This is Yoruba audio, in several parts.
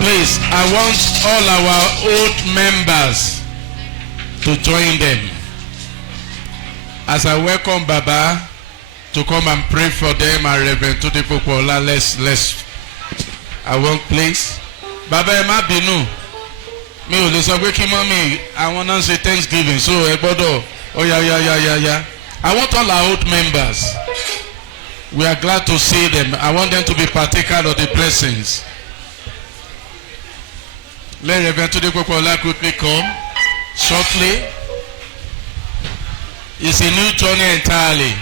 Please, I want all our old members to join them. As I welcome Baba to come and pray for them and Reverend Tuti Popola, let's. I want please. Baba Emma Binu. Me ò lè sọ pé kí mọ́mí àwọn náà ṣe Thanksgiving, so ẹ gbọ́dọ̀ yeah. I want all our old members. We are glad to see them. I want them to be partaker of the blessings. Let Reverend Tuti Popola quickly come shortly. It's a new journey entirely.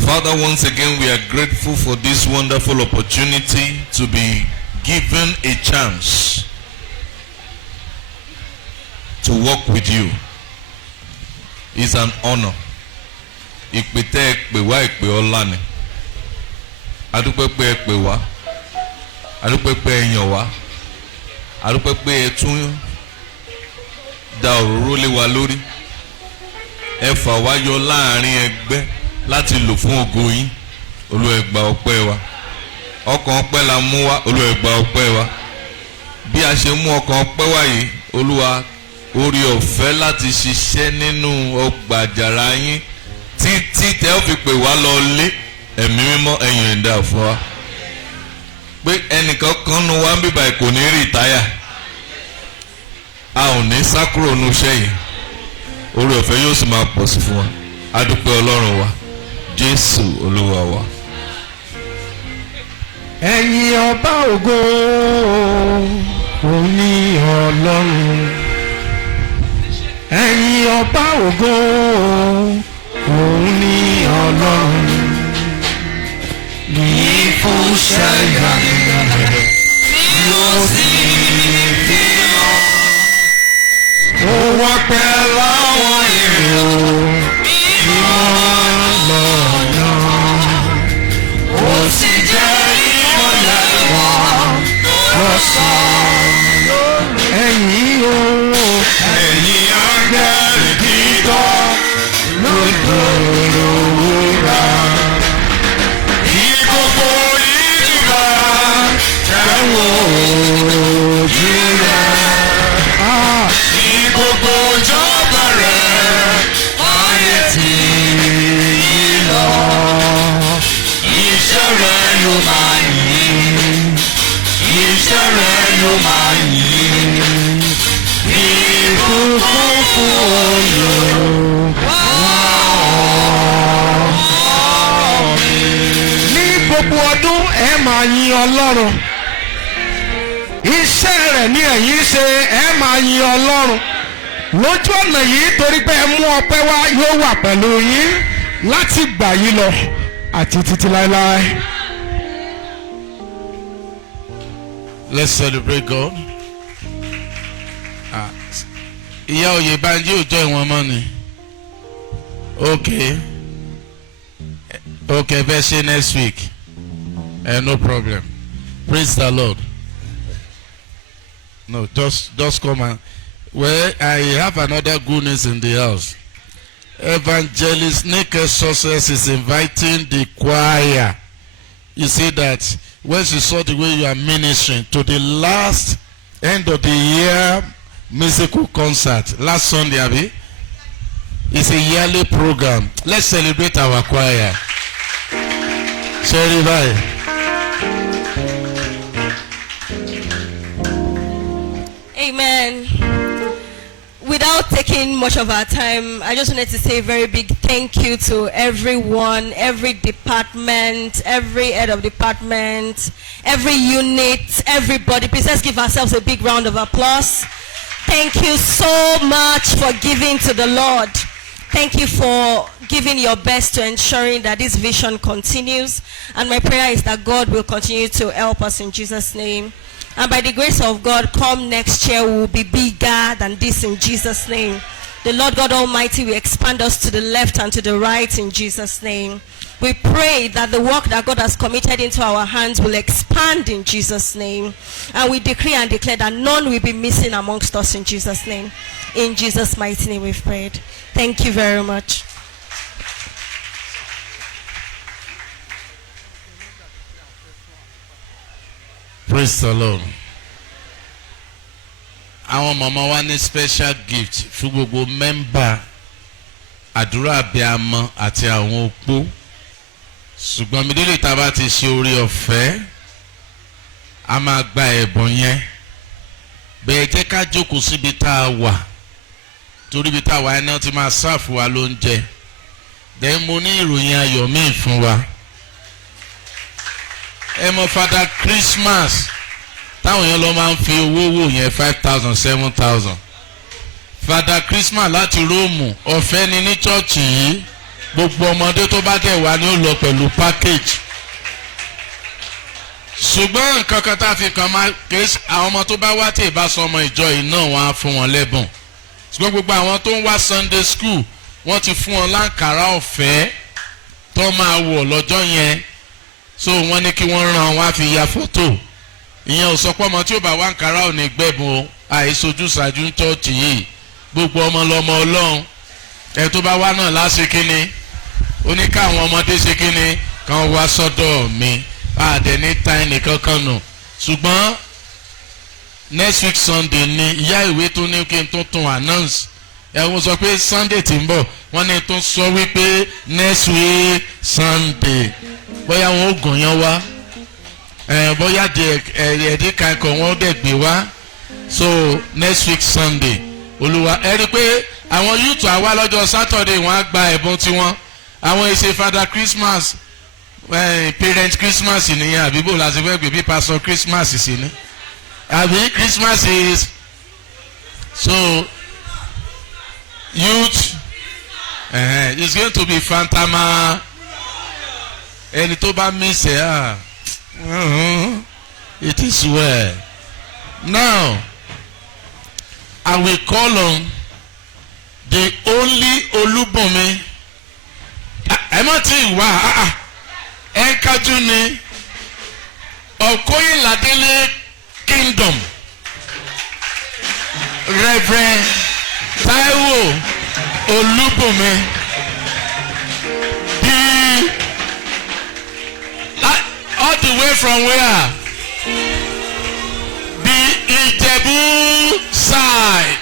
Father, once again, we are grateful for this wonderful opportunity to be given a chance to work with you. It's an honor. Ìpètè ẹ̀pè wá ìpè ọlá ni. Adúpẹ́ pé ẹ pè wá. Adúpẹ́ pé ẹ yàn wá. Adúpẹ́ pé ẹ tún da òróró lé wa lórí. Ẹ fà wá yọ láàrin ẹgbẹ́ láti lò fún ògo yín. Olúwa ẹ gbà ọpẹ́ wa. Ọkàn ọpẹ́ la mú wá. Olúwa ẹ gbà ọpẹ́ wa. Bí a ṣe mú ọkàn ọpẹ́ wá yìí, Olúwa orí ọ̀fẹ́ láti ṣiṣẹ́ nínú ọgbà àjàrà yín títí tẹ́ ó fi pè wá lọ lé. Ẹ̀mí mímọ́ ẹ̀yìn ìdá fún wa. Pé ẹnìkan kan nu wá ń bíbá ẹ̀ kò ní rìtáyà. A ò ní sá kúrò nínú iṣẹ́ yìí. Orí ọ̀fẹ́ yóò sì máa pọ̀ sí fún wa. A dúpẹ́ Ọlọ́run wa. Jésù Olúwa wa. Ẹ̀yin ọba ògo òní Ọlọ́run. Ẹ̀yin ọba ògo òní Ọlọ́run. Ní fún ṣẹ́yà tí ó sì fi hàn. Ó wá pẹ́ láwọn èrò bí wọ́n lọ́nà. Ó sì jẹ́ ìmọ̀lẹ̀ wọn lọ́sàn-án. Ẹ̀yin o, ẹ̀yin àgbẹ̀. Ní gbogbo ọdún ẹ máa yin Ọlọ́run. Iṣẹ́ rẹ̀ ní ẹ̀yin ṣe ẹ máa yin Ọlọ́run. Lójú ọ̀nà yìí torí pé ẹ mú ọpẹ́ wá yóò wà pẹ̀lú yín láti gbà yín lọ àti títí láéláé. Let's celebrate God. Ìyá oyè Banji ò jẹ́ ìwọ̀n mọ́ ni. Okay. Okay, bẹ́ẹ̀ ṣe next week. No problem. Praise the Lord. No, just come and. Well, I have another good news in the house. Evangelist Naked Success is inviting the choir. You see that when she saw the way you are ministering to the last end of the year musical concert last Sunday, Abi. It's a yearly program. Let's celebrate our choir. Sherry, bye. Amen. Without taking much of our time, I just wanted to say a very big thank you to everyone, every department, every head of department, every unit, everybody. Please let's give ourselves a big round of applause. Thank you so much for giving to the Lord. Thank you for giving your best to ensuring that this vision continues. And my prayer is that God will continue to help us in Jesus' name. And by the grace of God, come next year, we will be bigger than this in Jesus' name. The Lord God Almighty will expand us to the left and to the right in Jesus' name. We pray that the work that God has committed into our hands will expand in Jesus' name. And we decree and declare that none will be missing amongst us in Jesus' name. In Jesus' mighty name we've prayed. Thank you very much. Praise the Lord. Àwọn mama wa ní special gift fún gbogbo member àdúrà abiyamọ àti àwọn opó. Ṣùgbọ́n mi délé tá bá ti ṣe orí ọ̀fẹ́ a máa gba ẹ̀bùn yẹn. Bẹ́ẹ̀ jẹ́ ká jókòó síbi tá a wà. Torí bí tá a wà ẹ̀ náà ti máa sáàfù wa lóúnjẹ. Then mo ní ìròyìn ayọ̀ míì fún wa. Ẹ mọ Father Christmas táwọn èèyàn lọ máa ń fi owó wò yẹn 5,000 7,000. Father Christmas láti Róòmù ọ̀fẹ́ ni ní chọ́ọ̀chì yìí gbogbo ọmọdé tó bá dẹ̀ wá ni ó lọ pẹ̀lú package. Ṣùgbọ́n nǹkan kan tá a fi kàn máa ké àwọn ọmọ tó bá wá tí ì bá sọ ọmọ ìjọ yìí náà wọ́n á fún wọn lẹ́bùn. Ṣùgbọ́n gbogbo àwọn tó ń wá Sunday school wọ́n ti fún wọn láǹkàrà ọ̀fẹ́ tó máa wọ̀ lọ́jọ́ yẹn. So wọ́n ní kí wọ́n ràn wá fi ya fọ́tò. Ìyẹn ò sọ pé ọmọ tí ó bá wá Ankara ò ní gbẹ̀bùn o. Àìsojú ṣáájú ń chọ́ọ̀chì yìí. Gbogbo ọmọ lọmọ Ọlọ́run. Ẹ tó bá wá náà láṣẹ kínní. Ó ní káwọn ọmọdé ṣe kínní kan wá sọ́dọ̀ mi. Àdẹ ní táìnì kankan nù. Ṣùgbọ́n next week Sunday ni ìyá ìwé tó ní kí n tó tún announce. Ẹ̀wọ̀n sọ pé Sunday tí ń bọ̀ wọ́n ní tó sọ wípé next week Sunday. Bóyá wọn ò gùn yán wá bóyá ẹ̀ẹ́dì kankan wọn ò dẹ̀ gbé wá so next week Sunday olúwa ẹ rí i pé àwọn youth àwa lọ́jọ́ Saturday wọ́n á gba ẹ̀bùn tiwọn àwọn èsè Father Christmas parent Christmas nìyẹn àbí bò láti fẹ́ gbé bí pastor Christmas sí ni àbí Christmas is so youth it's going to be Fantama. Ẹni tó bá miss ẹ it is well. Now I will call on the only Olúbùnmi. Ẹ má tí ì wá ẹ kájú ni Ọ̀kọ́yìnládélé Kingdom Reverend Taiwo Olúbùnmi. All the way from where? The Ìjẹ̀bú side.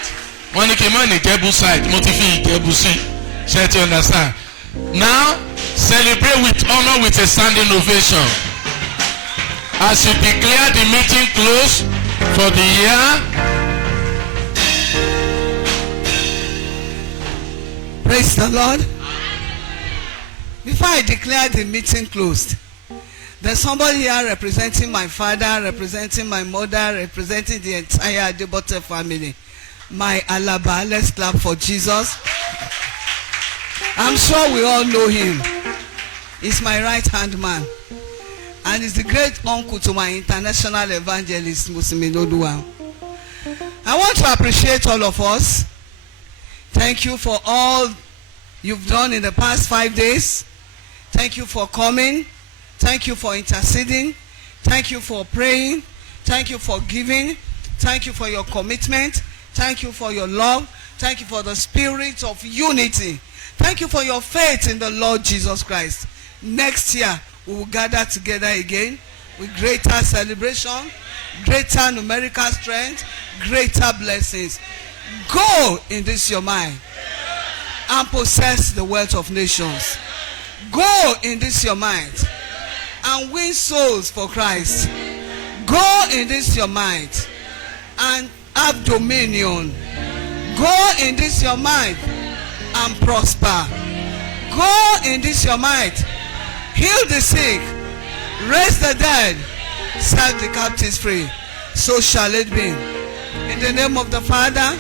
Wọ́n ní kí n má ní Ìjẹ̀bú side. Mo ti fi Ìjẹ̀bú sí. Ṣé you understand? Now celebrate with honor with a standing ovation. As you declare the meeting closed for the year. Praise the Lord. Before I declare the meeting closed, there's somebody here representing my father, representing my mother, representing the entire Adebote family. My Alaba, let's clap for Jesus. I'm sure we all know him. He's my right-hand man. And he's the great uncle to my international evangelist, Musimilodua. I want to appreciate all of us. Thank you for all you've done in the past 5 days. Thank you for coming. Thank you for interceding. Thank you for praying. Thank you for giving. Thank you for your commitment. Thank you for your love. Thank you for the spirit of unity. Thank you for your faith in the Lord Jesus Christ. Next year, we will gather together again with greater celebration, greater numerical strength, greater blessings. Go in this your mind and possess the wealth of nations. Go in this your mind and win souls for Christ. Go in this your mind and have dominion. Go in this your mind and prosper. Go in this your mind, heal the sick, raise the dead, set the captives free. So shall it be. In the name of the Father,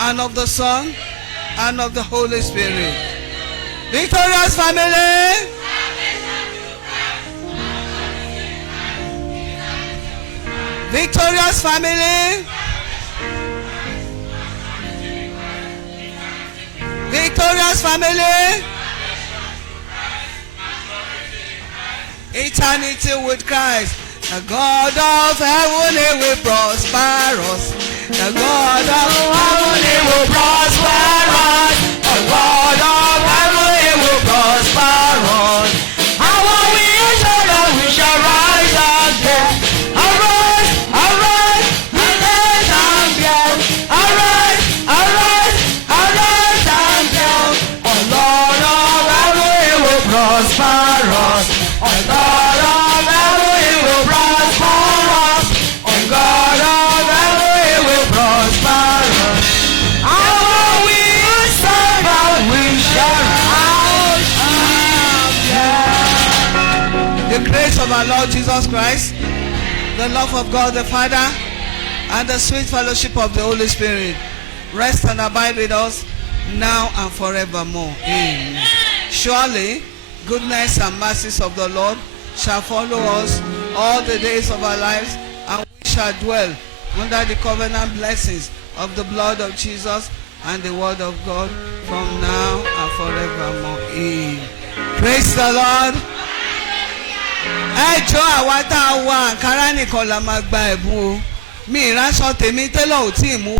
and of the Son, and of the Holy Spirit. Victorious family. Victorious family. Victorious family. Eternity with Christ. The God of heaven, he will prosper us. The God of heaven, he will prosper us. The God of heaven, he will prosper us. And when we shall know, we shall rise again. Arise, arise, arise again. Arise, arise, arise again. The Lord of heaven, he will prosper us. The God of heaven, he will prosper us. The God of heaven, he will prosper us. And when we serve God, we shall rise again. The grace of our Lord Jesus Christ, the love of God the Father, and the sweet fellowship of the Holy Spirit rest and abide with us now and forevermore. Amen. Surely, goodness and mercies of the Lord shall follow us all the days of our lives, and we shall dwell under the covenant blessings of the blood of Jesus and the word of God from now and forevermore. Amen. Praise the Lord. Ẹ jọ̀ọ́ àwa tá a wà Àǹkárá nìkan la máa gba ẹ̀bùn o. Mi ìránṣọ tèmi tẹ́lọ̀ ò tí ì mú.